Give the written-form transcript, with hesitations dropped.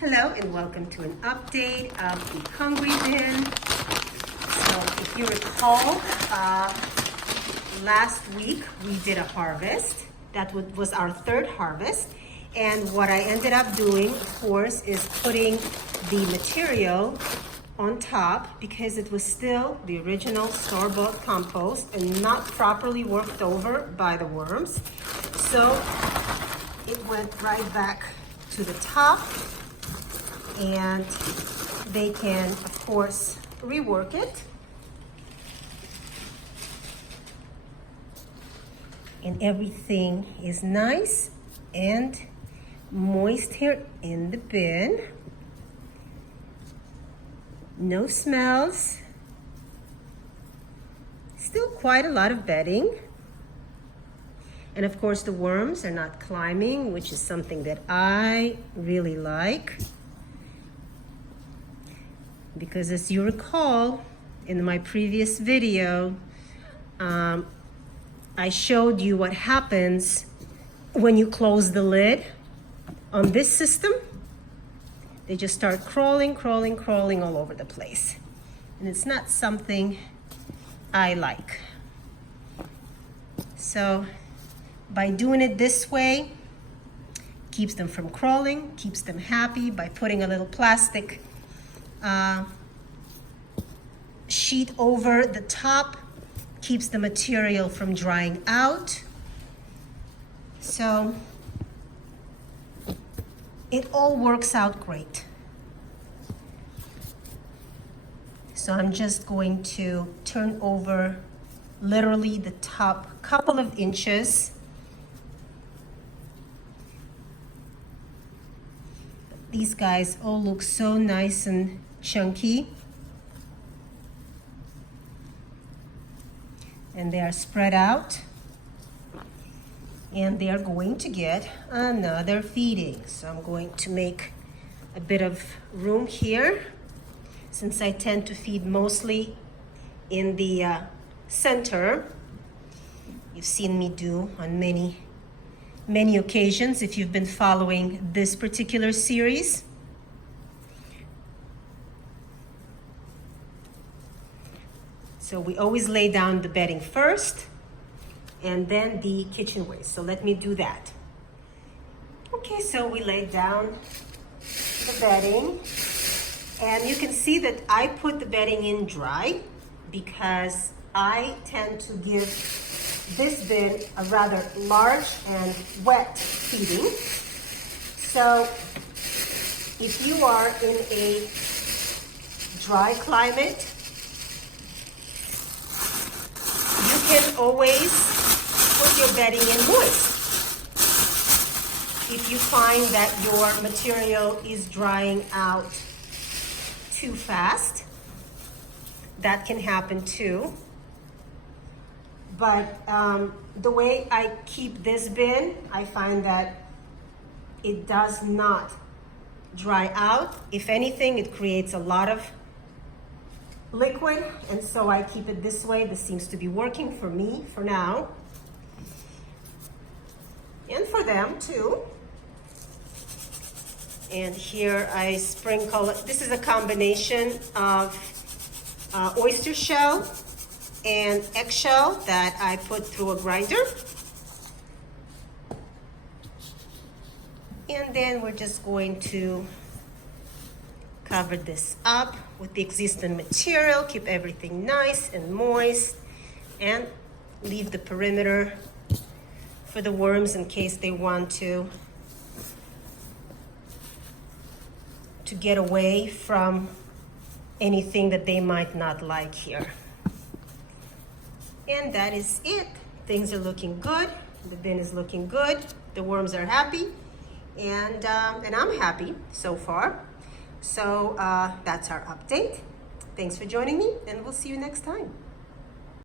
Hello and welcome to an update of the Hungry Bin. So if you recall, last week we did a harvest. That was our third harvest. And what I ended up doing, of course, is putting the material on top because it was still the original store-bought compost and not properly worked over by the worms. So it went right back to the top, and they can, of course, rework it. And everything is nice and moist here in the bin. No smells. Still quite a lot of bedding. And of course the worms are not climbing, which is something that I really like. Because as you recall, in my previous video, I showed you what happens when you close the lid on this system. They just start crawling all over the place. And it's not something I like. So by doing it this way, keeps them from crawling, keeps them happy. By putting a little plastic sheet over the top, keeps the material from drying out. So it all works out great. So I'm just going to turn over literally the top couple of inches. These guys all look so nice and chunky. And they are spread out. And they are going to get another feeding. So I'm going to make a bit of room here, since I tend to feed mostly in the center. You've seen me do on many occasions if you've been following this particular series. So we always lay down the bedding first and then the kitchen waste. So let me do that. Okay, so we laid down the bedding, and you can see that I put the bedding in dry because I tend to give this bin a rather large and wet feeding. So if you are in a dry climate, you can always put your bedding in moist. If you find that your material is drying out too fast, that can happen too. But the way I keep this bin, I find that it does not dry out. If anything, it creates a lot of liquid, and so I keep it this way. This seems to be working for me for now, and for them too. And here I sprinkle, this is a combination of oyster shell and eggshell that I put through a grinder. And then we're just going to cover this up with the existing material, keep everything nice and moist, and leave the perimeter for the worms in case they want to get away from anything that they might not like here. And that is it. Things are looking good. The bin is looking good. The worms are happy, and I'm happy so far. So that's our update. Thanks for joining me, and we'll see you next time.